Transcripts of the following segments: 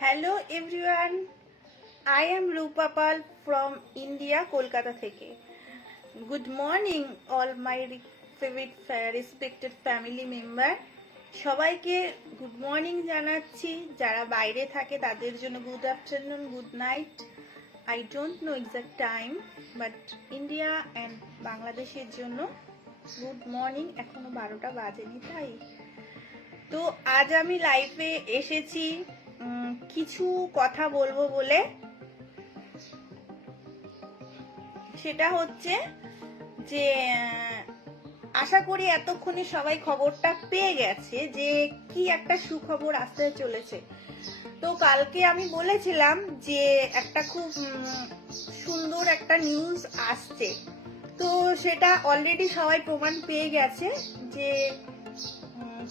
Hello everyone, I am Rupa from India, Kolkata থেকে। Good morning all my favorite respected family member, সবাইকে good morning জানাচ্ছি। যারা বাইরে থাকে তাদের জন্য good afternoon, good night. I don't know exact time, but India and বাংলাদেশের জন্য গুড মর্নিং। এখনো 12টা বাজেনি তাই। তো আজ আমি লাইভে এসেছি কিছু কথা বলবো বলে। সেটা হচ্ছে যে আশা করি এতক্ষণে সবাই খবরটা পেয়ে গেছে যে কি একটা সুখবর আসতে চলেছে। তো কালকে আমি বলেছিলাম যে একটা খুব সুন্দর একটা নিউজ আসছে, তো সেটা অলরেডি সবাই প্রমাণ পেয়ে গেছে যে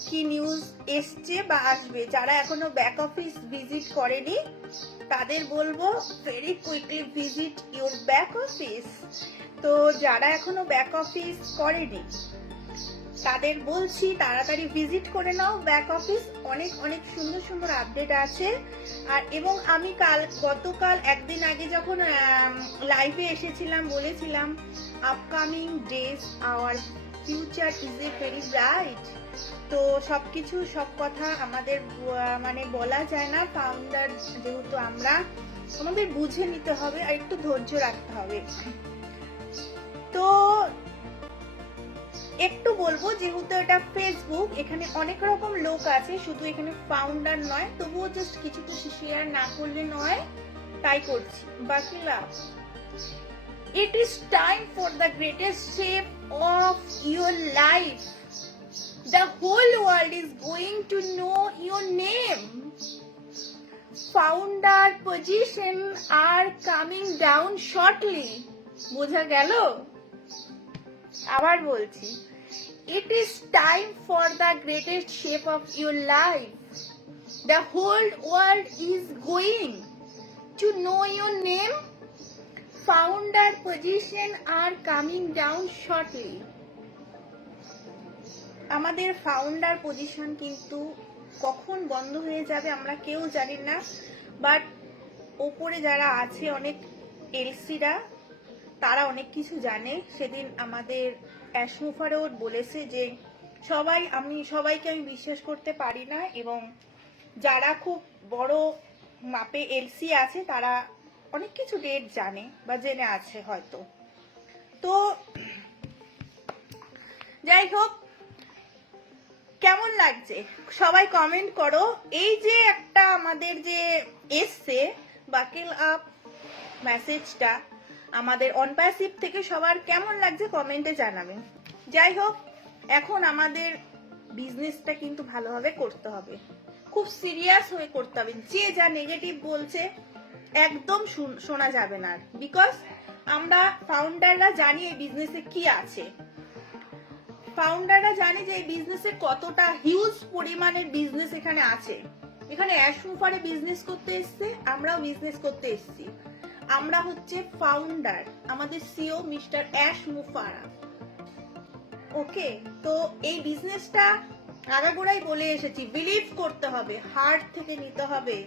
কি নিউজ এসছে বা আসবে। যারা এখনো ব্যাক অফিস ভিজিট করেনি তাদের বলবো very quickly visit your back office. তো যারা এখনো ব্যাক অফিস করেনি তাদের বলছি তাড়াতাড়ি ভিজিট করে নাও ব্যাক অফিস। অনেক অনেক সুন্দর সুন্দর আপডেট আছে। আর এবং আমি গতকাল একদিন আগে যখন লাইভে এসেছিলাম বলেছিলাম upcoming days our future is a very bright. তো সবকিছু সব কথা আমাদের মানে বলা যায় না, ফাউন্ডার যেহেতু আমাদের বুঝে নিতে হবে আর একটু ধৈর্য রাখতে হবে। তো একটু বলবো, যেহেতু এটা ফেসবুক, এখানে অনেক রকম লোক আছে, শুধু এখানে ফাউন্ডার নয়, তবুও জাস্ট কিছু কিছু শেয়ার না করলে নয়, তাই করছি। বাকি লাভ, it is time for the greatest shape of your life. The whole world is going to know your name. Founder position are coming down shortly. বোঝা গেল? আবার বলছি, it is time for the greatest shape of your life. The whole world is going to know your name. Founder position are coming down shortly. আমাদের founder position কিন্তু কখন বন্ধ হয়ে যাবে আমরা কেউ জানি না, বাট ওপরে যারা আছে অনেক এলসিরা তারা অনেক কিছু জানে। সেদিন আমাদের অ্যাশমুফারও বলেছে যে আমি সবাইকে বিশ্বাস করতে পারি না, এবং যারা খুব বড় মাপে এলসি আছে তারা অনেক কিছু ডেট জানে বা জেনে আছে হয়তো। তো যাই হোক, কেমন লাগছে সবাই কমেন্ট করো। এই যে একটা আমাদের যে এসছে বাকেল আপ মেসেজটা আমাদের অনপ্যাসিভ থেকে, সবার কেমন লাগছে কমেন্টে জানাবেন। যাই হোক, এখন আমাদের বিজনেসটা কিন্তু ভালোভাবে করতে হবে, খুব সিরিয়াস হয়ে করতে হবে। যে যা নেগেটিভ বলছে একদম শোনা যাবে না, বিকজ আমরা ফাউন্ডাররা জানি এই বিজনেসে কি আছে। ফাউন্ডাররা জানে যে এই বিজনেসে কতটা হিউজ পরিমাণের বিজনেস এখানে আছে। এখানে অ্যাশমুফারে বিজনেস করতে এসছে, আমরাও বিজনেস করতে এসছি। আমরা হচ্ছে ফাউন্ডার, আমাদের সিও মিস্টার অ্যাশমুফারা। ওকে, তো এই বিজনেসটা আগাগোড়াই বলে এসেছি, বিলিভ করতে হবে, হার্ট থেকে নিতে হবে।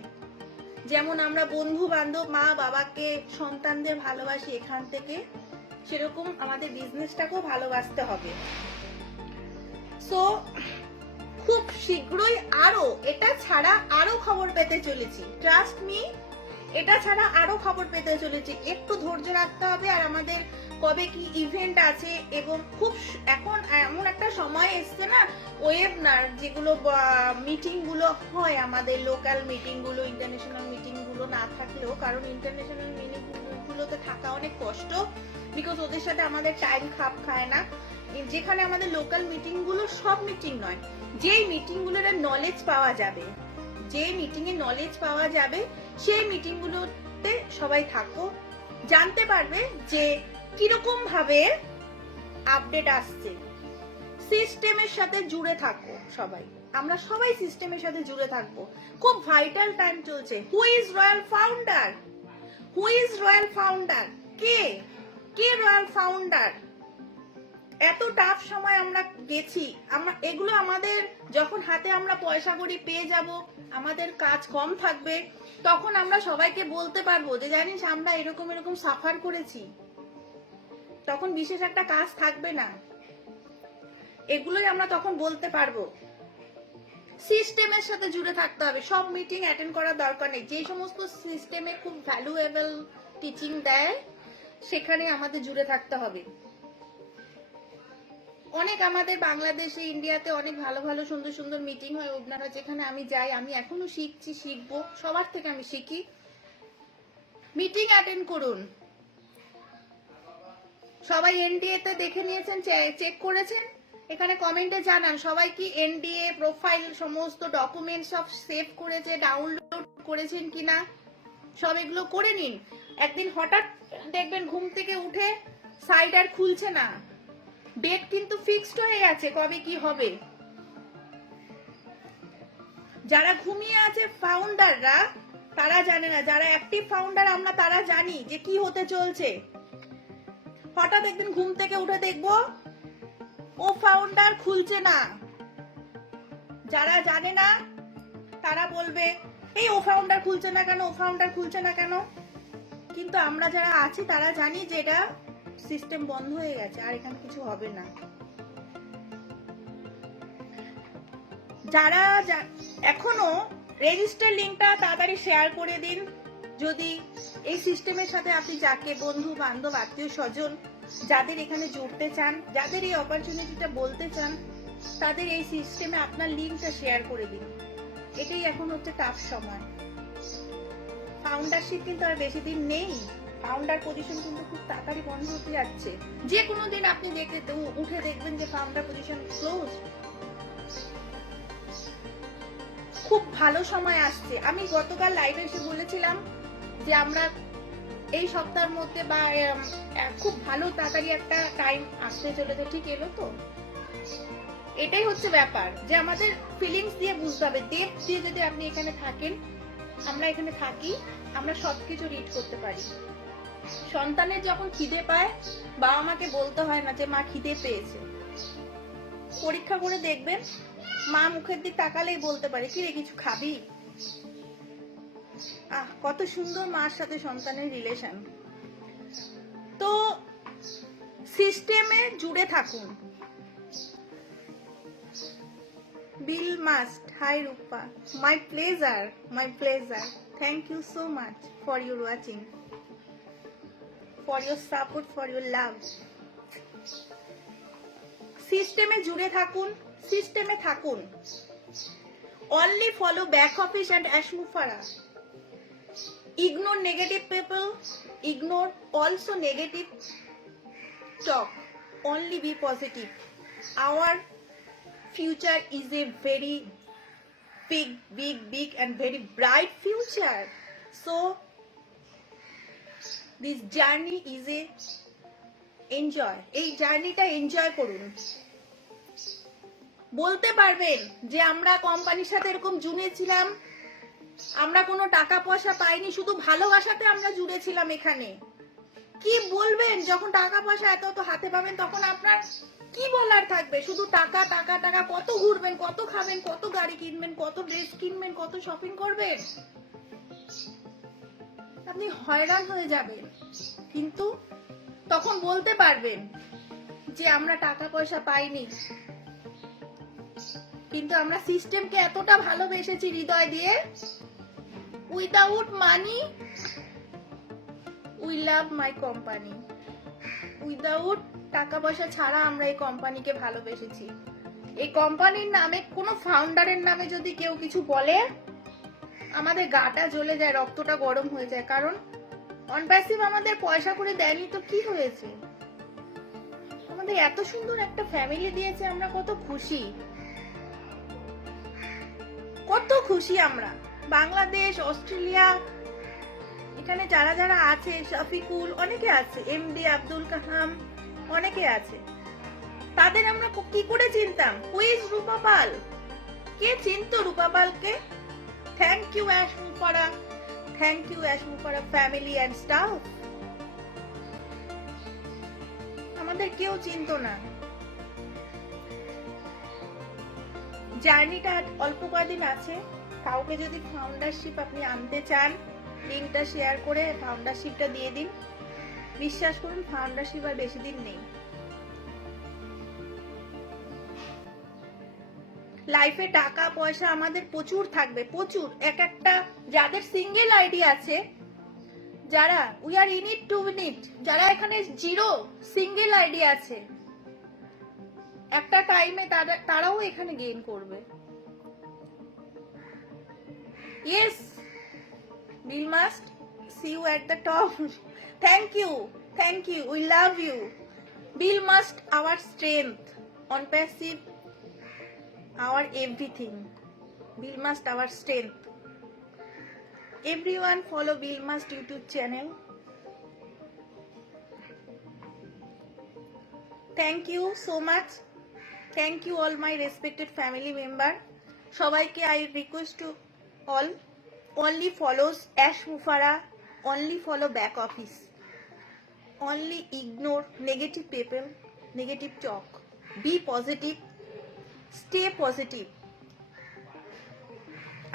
যেমন আমরা বন্ধু বান্ধব, মা বাবাকে, সন্তানদের ভালোবাসি এখান থেকে, সেরকম আমাদের বিজনেসটাকেও ভালোবাসতে হবে। সো খুব শীঘ্রই এটা ছাড়া আরো খবর পেতে চলেছি, ট্রাস্ট মি, এটা ছাড়া আরো খবর পেতে চলেছি। একটু ধৈর্য রাখতে হবে। আর আমাদের কবে কি ইভেন্ট আছে, এবং খুব এখন এমন একটা সময় এসছে না, ওয়েবিনার যেগুলো মিটিং গুলো হয়, আমাদের লোকাল মিটিং গুলো, ইন্টারন্যাশনাল মিটিং গুলো না থাকলেও, কারণ ইন্টারন্যাশনাল মিটিং গুলোতে থাকা অনেক কষ্ট, বিকজ ওদের সাথে আমাদের টাইম খাপ খায় না। যেখানে আমাদের লোকাল মিটিং গুলো, সব মিটিং নয়, যেই মিটিং গুলোর নলেজ পাওয়া যাবে, যে মিটিং এ নলেজ পাওয়া যাবে, সেই মিটিং গুলোতে সবাই থাকো, জানতে পারবে যে কিরকম ভাবে আপডেট আসছে। সিস্টেমের সাথে জুড়ে থাকো সবাই, আমরা সবাই সিস্টেমের সাথে জুড়ে থাকবো। খুব ভাইটাল টাইম চলছে। Who is royal founder? Who is royal founder? K royal founder? এত টাফ সময় আমরা গেছি, এগুলো আমাদের যখন হাতে আমরা পয়সা কড়ি পেয়ে যাব, আমাদের কাজ কম থাকবে, তখন আমরা সবাইকে বলতে পারবো যে জানিস আমরা এরকম এরকম সাফার করেছি। তখন বিশেষ একটা কাজ থাকবে না, এগুলোই আমরা তখন বলতে পারবো। সিস্টেমের সাথে জুড়ে থাকতে হবে, সব মিটিং অ্যাটেন্ড করার দরকার নেই। যে সমস্ত সিস্টেমে খুব ভ্যালুয়েবল টিচিং দেয় সেখানে আমাদের জুড়ে থাকতে হবে। অনেক আমাদের বাংলাদেশে, ইন্ডিয়াতে অনেক ভালো ভালো সুন্দর সুন্দর মিটিং হয়, ওয়েবিনার, যেখানে আমি যাই, আমি এখনো শিখছি, শিখবো, সবার থেকে আমি শিখি। মিটিং অ্যাটেন্ড করুন। সবাই এনডিএ তে দেখে নিয়েছেন, চেক করেছেন? এখানে কমেন্টে জানান সবাই কি এনডিএ প্রোফাইল সমস্ত ডকুমেন্ট সব সেভ করেছে, ডাউনলোড করেছেন কিনা, সব এগুলো করে নিন। একদিন হঠাৎ দেখবেন ঘুম থেকে উঠে সাইট আর খুলছে না, ডেট কিন্তু ফিক্সড হয়ে গেছে কবে কি হবে। যারা ঘুমিয়ে আছে ফাউন্ডাররা তারা জানে না, যারা অ্যাক্টিভ ফাউন্ডার আমরা তারা জানি যে কি হতে চলছে। হঠাৎ একদিন ঘুম থেকে উঠে দেখবো ও ফাউন্ডার খুলছে না। যারা জানে না তারা বলবে এই ও ফাউন্ডার খুলছে না কেন, ও ফাউন্ডার খুলছে না কেন। কিন্তু আমরা যারা আছি তারা জানি যে এটা সিস্টেম বন্ধ হয়ে গেছে, আর এখানে কিছু হবে না। যারা এখনো রেজিস্টার লিংকটা তাড়াতাড়ি শেয়ার করে দিন। যদি এই সিস্টেমের সাথে আপনি যাকে বন্ধু বান্ধব আত্মীয় স্বজন যাদের এখানে জুড়তে চান, যাদের এই অপরচুনিটিটা বলতে চান, তাদের এই সিস্টেমে আপনার লিংকটা শেয়ার করে দিন। এটাই এখন হচ্ছে টাফ সময়। ফাউন্ডারশিপ কিন্তু আর বেশি দিন নেই, ফাউন্ডার পজিশন কিন্তু খুব তাড়াতাড়ি বন্ধ হতে যাচ্ছে। যে কোনো দিন আপনি উঠে দেখবেন যে ফাউন্ডার পজিশন ক্লোজ। খুব ভালো সময় আসছে। আমি গতকাল লাইভে এসে বলেছিলাম যে আমরা এই সপ্তাহের মধ্যে বা খুব ভালো তাড়াতাড়ি একটা টাইম আসতে চলেছে, ঠিক এলো তো। এটাই হচ্ছে ব্যাপার যে আমাদের ফিলিংস দিয়ে বুঝতে হবে। ডেপ দিয়ে যদি আপনি এখানে থাকেন, আমরা এখানে থাকি, আমরা সবকিছু রিড করতে পারি। সন্তানের যখন খিদে পায় বাবা মাকে বলতে হয় না যে মা খিদে পেয়েছে। পরীক্ষা করে দেখবেন মা মুখের দিক তাকালেই বলতে পারে কি রে কিছু খাবি। কত সুন্দর মার সাথে সন্তানের রিলেশন। তো সিস্টেমে জুড়ে থাকুন। বিল মাস্ট, hi Rupa, my pleasure, my pleasure. Thank you so much for your watching, for your support, for your love. সিস্টেমে জুড়ে থাকুন, সিস্টেমে থাকুন। Only follow back office and অ্যাশমুফারা। Ignore negative people, ignore also negative talk, only be positive. Our future is a very big and very bright future. So this journey is a enjoy. এই জার্নিটা enjoy করুন। বলতে পারবেন যে আমরা কোম্পানির সাথে এরকম জুড়েছিলাম, আমরা কোনো টাকা পয়সা পাইনি, শুধু ভালোবাসাতে আমরা জুড়েছিলাম এখানে। কি বলবেন যখন টাকা পয়সা এত তো হাতে পাবেন, তখন আপনার কি বলার থাকবে? শুধু টাকা টাকা টাকা। কত ঘুরবেন, কত খাবেন, কত গাড়ি কিনবেন, কত ড্রেস কিনবেন, কত শপিং করবেন, আপনি হয়রান হয়ে যাবেন। কিন্তু তখন বলতে পারবেন যে আমরা টাকা পয়সা পাইনি, কিন্তু আমরা সিস্টেমকে এতটা ভালোবেসেছি হৃদয় দিয়ে। Without money we love my company. Without টাকা পয়সা ছাড়া আমরা এই কোম্পানিকে ভালোবেসেছি। এই কোম্পানির নামে, কোনো ফাউন্ডারের নামে যদি কেউ কিছু বলে আমাদের গাটা জ্বলে যায়, রক্তটা গরম হয়ে যায়। কারণ অনপ্যাসিভ আমাদের পয়সা করে দেয়নি তো কি হয়েছে? আমাদের এত সুন্দর একটা ফ্যামিলি দিয়েছে, আমরা কত খুশি, কত খুশি আমরা। বাংলাদেশ, অস্ট্রেলিয়া, এখানে যারা যারা আছে, শফিকুল, অনেকে আছে, এমডি আব্দুল কালাম, অনেকে আছে। তাদের আমরা কি করে চিনতাম? হুইজ রূপা পাল? কে চিনতো রূপা পালকে? থ্যাংক ইউ অ্যাশমুফারা, থ্যাংক ইউ অ্যাশমুফারা ফ্যামিলি অ্যান্ড স্টাফ। আমাদের কেউ চিনতো না। জার্নিটা অল্প কদিন আছে। কাউকে যদি ফাউন্ডারশিপ আপনি আনতে চান, লিঙ্কটা শেয়ার করে ফাউন্ডারশিপটা দিয়ে দিন। বিশ্বাস করুন, ফাউন্ডারশিপ আর বেশি দিন নেই। লাইফে টাকা পয়সা আমাদের প্রচুর থাকবে, প্রচুর। এক একটা যাদের সিঙ্গেল আইডি আছে, যারা we are in it to win ইট, যারা এখানে জিরো সিঙ্গেল আইডি আছে, একটা টাইমে তারাও এখানে গেইন করবে। Yes, we'll must see you at the top. Thank you, thank you, we love you. We'll must our strength, Onpassive our everything. Bill Must our strength. Everyone follow Bill Must YouTube channel. Thank you so much. Thank you all my respected family member. সবাইকে I request to all, only follows Ash Mufara, only follow back office, only ignore negative people, negative talk. Be positive, stay positive.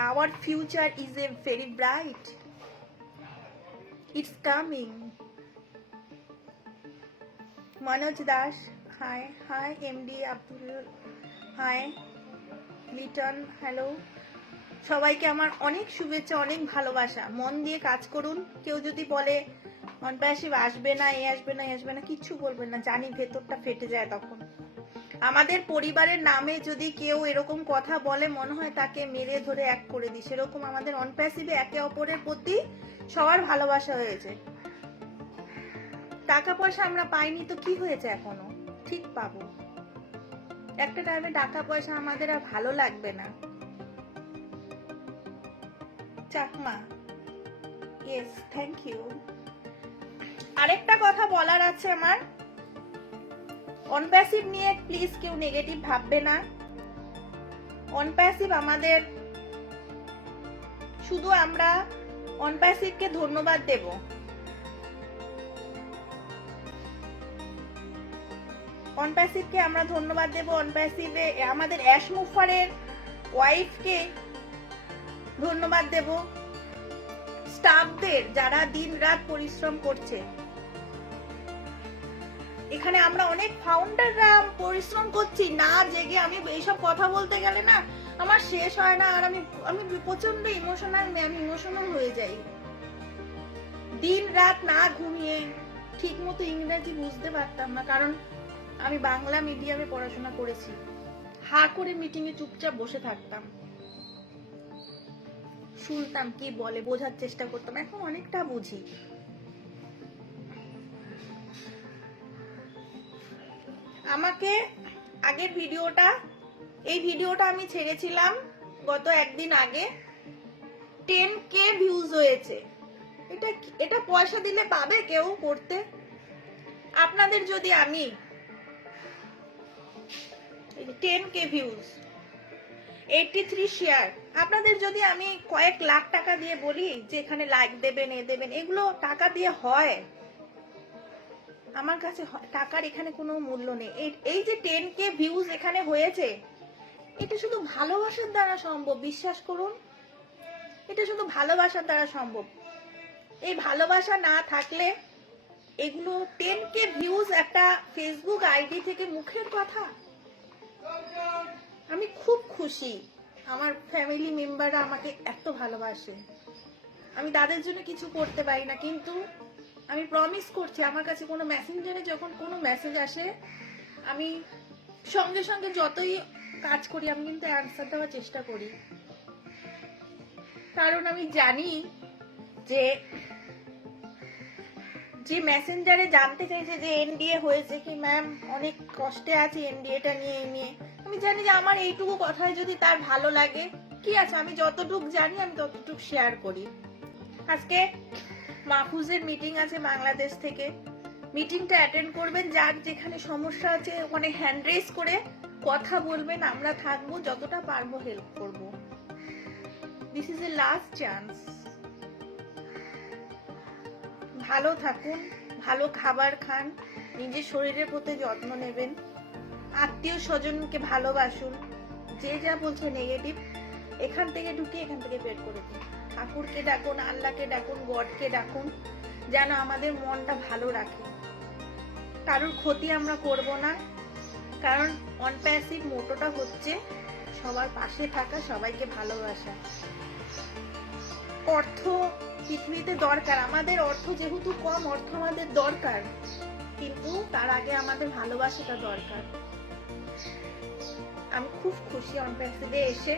Our future is a very bright. It's coming. Manoj Das, hi. Hi MD Abdul, hi. Liton, hello. সবাইকে আমার অনেক শুভেচ্ছা, অনেক ভালোবাসা। মন দিয়ে কাজ করুন। কেউ যদি বলে Onpassive আসবে না, এ আসবে না, এ আসবে না, কিচ্ছু বলবেন না। জানি ভেতরটা ফেটে যায় তখন। আমাদের পরিবারের নামে যদি কেউ এরকম কথা বলে, মনে হয় তাকে মেরে ধরে এক করে দিই। সেরকম আমাদের Onpassive একে অপরের প্রতি সবার ভালোবাসা হয়েছে। টাকা পয়সা আমরা পাইনি তো কি হয়েছে, এখনো ঠিক পাবো। একটা টাইমে টাকা পয়সা আমাদের আর ভালো লাগবে না। Chakma, yes, thank you. আরেকটা কথা বলার আছে আমার, Onpassive নিয়ে প্লিজ কেউ নেগেটিভ ভাববে না। Onpassive আমাদের, শুধু আমরা Onpassive কে ধন্যবাদ দেব। Onpassive কে আমরা ধন্যবাদ দেব। Onpassive আমাদের অ্যাশ মুফারের ওয়াইফকে ধন্যবাদ দেব। স্টাফদের যারা দিন রাত পরিশ্রম করছে, এখানে আমরা অনেক ফাউন্ডাররা পরিশ্রম করছি না জেগে। আমি এইসব কথা বলতে গেলে না আমার শেষ হয় না, আর আমি প্রচন্ড ইমোশনাল হয়ে যাই। দিন রাত না ঘুমিয়ে ঠিক মতো ইংরেজি বুঝতে পারতাম না, কারণ আমি বাংলা মিডিয়ামে পড়াশোনা করেছি। হা করে মিটিং এ চুপচাপ বসে থাকতাম, শুনতাম কি বলে, বোঝার চেষ্টা করতাম। এখন অনেকটা বুঝি। আমাকে আগের ভিডিওটা, এই ভিডিওটা আমি ছেড়েছিলাম গত একদিন আগে, 10K ভিউজ হয়েছে। এটা পয়সা দিলে পাবে কেউ করতে? আপনাদের যদি আমি 10K ভিউজ, 83 শেয়ার, আপনাদের যদি আমি কয়েক লাখ টাকা দিয়ে বলি যে এখানে লাইক দেবেন, এ দেবেন, এগুলো টাকা দিয়ে হয়? আমার কাছে টাকার এখানে কোনো মূল্য নেই। এই যে 10K ভিউজ এখানে হয়েছে, এটা শুধু ভালোবাসার দ্বারা সম্ভব। বিশ্বাস করুন, এটা শুধু ভালোবাসার দ্বারা সম্ভব। এই ভালোবাসা না থাকলে এগুলো 10K ভিউজ একটা ফেসবুক আইডি থেকে মুখের কথা। আমি খুব খুশি আমার ফ্যামিলি মেম্বাররা আমাকে এত ভালোবাসে। আমি তাদের জন্য কিছু করতে পারি না, কিন্তু আমি প্রমিস করছি আমার কাছে কোনো মেসেঞ্জারে যখন কোনো মেসেজ আসে, আমি সঙ্গে সঙ্গে যতই কাজ করি আমি কিন্তু অ্যান্সার দেওয়ার চেষ্টা করি। কারণ আমি জানি যে মেসেঞ্জারে জানতে চাইছে যে এনডিএ হয়েছে কি ম্যাম, অনেক কষ্টে আছে এনডিএটা নিয়ে, আমি জানি যে আমার এইটুকু কথায় যদি তার ভালো লাগে, কি আছে, আমি যতটুকু জানি আমি ততটুকু শেয়ার করি। আজকে মাহফুজের মিটিং আছে বাংলাদেশ থেকে, মিটিংটা অ্যাটেন্ড করবেন। যার যেখানে সমস্যা আছে ওখানে হ্যান্ড রেজ করে কথা বলবেন, আমরা থাকবো, যতটা পারবো হেল্প করব। This is a last chance. ভালো থাকুন, ভালো খাবার খান, নিজের শরীরের প্রতি যত্ন নেবেন, আত্মীয় স্বজনকে ভালোবাসুন, যে যা বলছে নেগেটিভ এখান থেকে ঢুকে এখান থেকে বের করে দিন। ঠাকুরকে ডাকুন, আল্লাহকে ডাকুন, গডকে ডাকুন, যেন আমাদের মনটা ভালো রাখে। কারোর ক্ষতি আমরা করব না, কারণ অনপ্যাসিভ মোটোটা হচ্ছে সবার পাশে থাকা, সবাইকে ভালোবাসা। অর্থ পৃথিবীতে দরকার, আমাদের অর্থ যেহেতু কম, অর্থ আমাদের দরকার, কিন্তু তার আগে আমাদের ভালোবাসাটা দরকার। আমি খুব খুশি অনপ্যাসিভে এসে,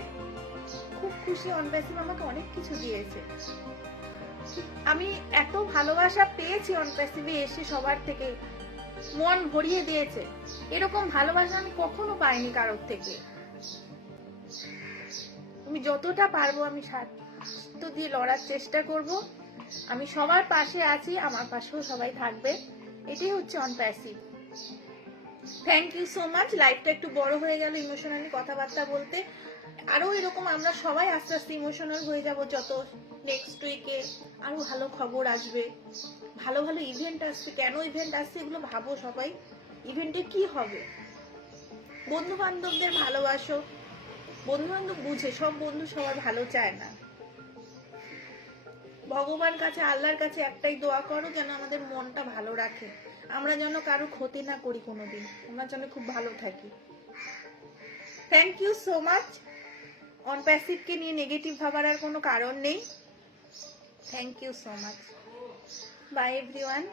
খুব খুশি। অনপ্যাসিভ আমাকে অনেক কিছু দিয়েছে, আমি এত ভালোবাসা পেয়েছি অনপ্যাসিভে এসে, সবার থেকে মন ভরিয়ে দিয়েছে। এরকম ভালোবাসা আমি কখনো পাইনি কারোর থেকে। আমি যতটা পারবো আমি স্বার্থ দিয়ে লড়ার চেষ্টা করব। আমি সবার পাশে আছি, আমার পাশেও সবাই থাকবে। এটাই হচ্ছে Onpassive. Thank you so much. লাইফটা একটু বড় হয়ে গেল ইমোশনালি কথাবার্তা বলতে। আরো এরকম আমরা সবাই আস্তে আস্তে ইমোশনাল হয়ে যাব, যত নেক্সট উইকে আরো ভালো খবর আসবে, ভালো ভালো ইভেন্ট আসছে। কেন ইভেন্ট আসছে এগুলো ভাবো সবাই, ইভেন্টে কি হবে। বন্ধু বান্ধবদের ভালোবাসো, বন্ধু বান্ধব বুঝে, সব বন্ধু সবার ভালো চায় না। ভগবান কাছে, আল্লাহর কাছে একটাই দোয়া করো, যেন আমাদের মনটা ভালো রাখে, আমরা যেন কারো ক্ষতি না করি কোনোদিন, আমরা যেন খুব ভালো থাকি। Thank you so much. অনপ্যাসিভকে নিয়ে নেগেটিভ ভাবার আর কোনো কারণ নেই। Thank you so much. Bye everyone.